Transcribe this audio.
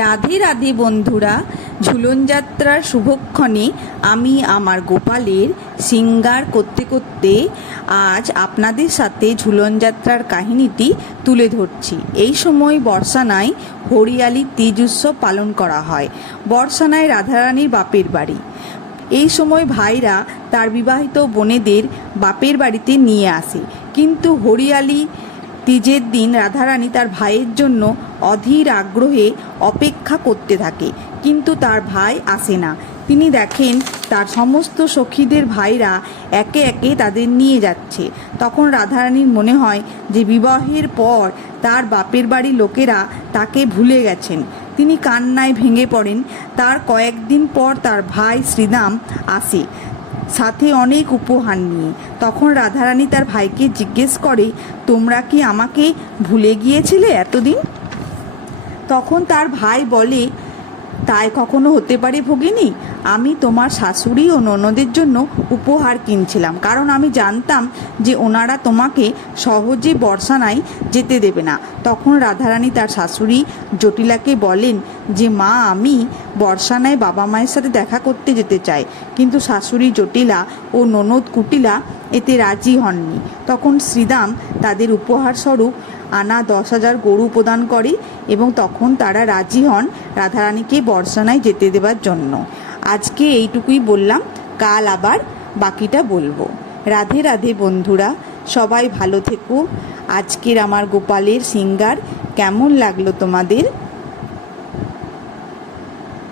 রাধে রাধে বন্ধুরা, ঝুলন যাত্রার শুভক্ষণে আমি আমার গোপালের শৃঙ্গার করতে করতে আজ আপনাদের সাথে ঝুলন যাত্রার কাহিনীটি তুলে ধরছি। এই সময় বর্ষানায় হরিয়ালির তীজ উৎসব পালন করা হয়। বর্ষানায় রাধারানীর বাপের বাড়ি। এই সময় ভাইরা তার বিবাহিত বোনেদের বাপের বাড়িতে নিয়ে আসে, কিন্তু হরিয়ালি তীজের দিন রাধারানী তার ভাইয়ের জন্য অধীর আগ্রহে অপেক্ষা করতে থাকে, কিন্তু তার ভাই আসে না। তিনি দেখেন তার সমস্ত সখীদের ভাইরা একে একে তাদের নিয়ে যাচ্ছে। তখন রাধারানীর মনে হয় যে বিবাহের পর তার বাপের বাড়ির লোকেরা তাকে ভুলে গেছেন। তিনি কান্নায় ভেঙে পড়েন। তার কয়েকদিন পর তার ভাই শ্রীদাম আসে, সাথে অনেক উপহার নিয়ে। তখন রাধারানী তার ভাইকে জিজ্ঞেস করে, তোমরা কি আমাকে ভুলে গিয়েছিলে এতদিন? তখন তার ভাই বলে, তাই কখনো হতে পারে ভগিনী। আমি তোমার শাশুড়ি ও ননদের জন্য উপহার কিনছিলাম, কারণ আমি জানতাম যে ওনারা তোমাকে সহজে বর্ষানায় যেতে দেবে না। তখন রাধারানী তার শাশুড়ি জটিলাকে বলেন যে, মা, আমি বর্ষানায় বাবা মায়ের সাথে দেখা করতে যেতে চাই। কিন্তু শাশুড়ি জটিলা ও ননদ কুটিলা এতে রাজি হননি। তখন শ্রীদাম তাদের উপহার স্বরূপ আনা 10,000 গরু প্রদান করে এবং তখন তারা রাজি হন রাধারানীকে বর্ষানায় যেতে দেবার জন্য। আজকে এইটুকুই বললাম, কাল আবার বাকিটা বলবো। রাধে রাধে বন্ধুরা, সবাই ভালো থেকো। আজকের আমার গোপালের শৃঙ্গার কেমন লাগলো তোমাদের?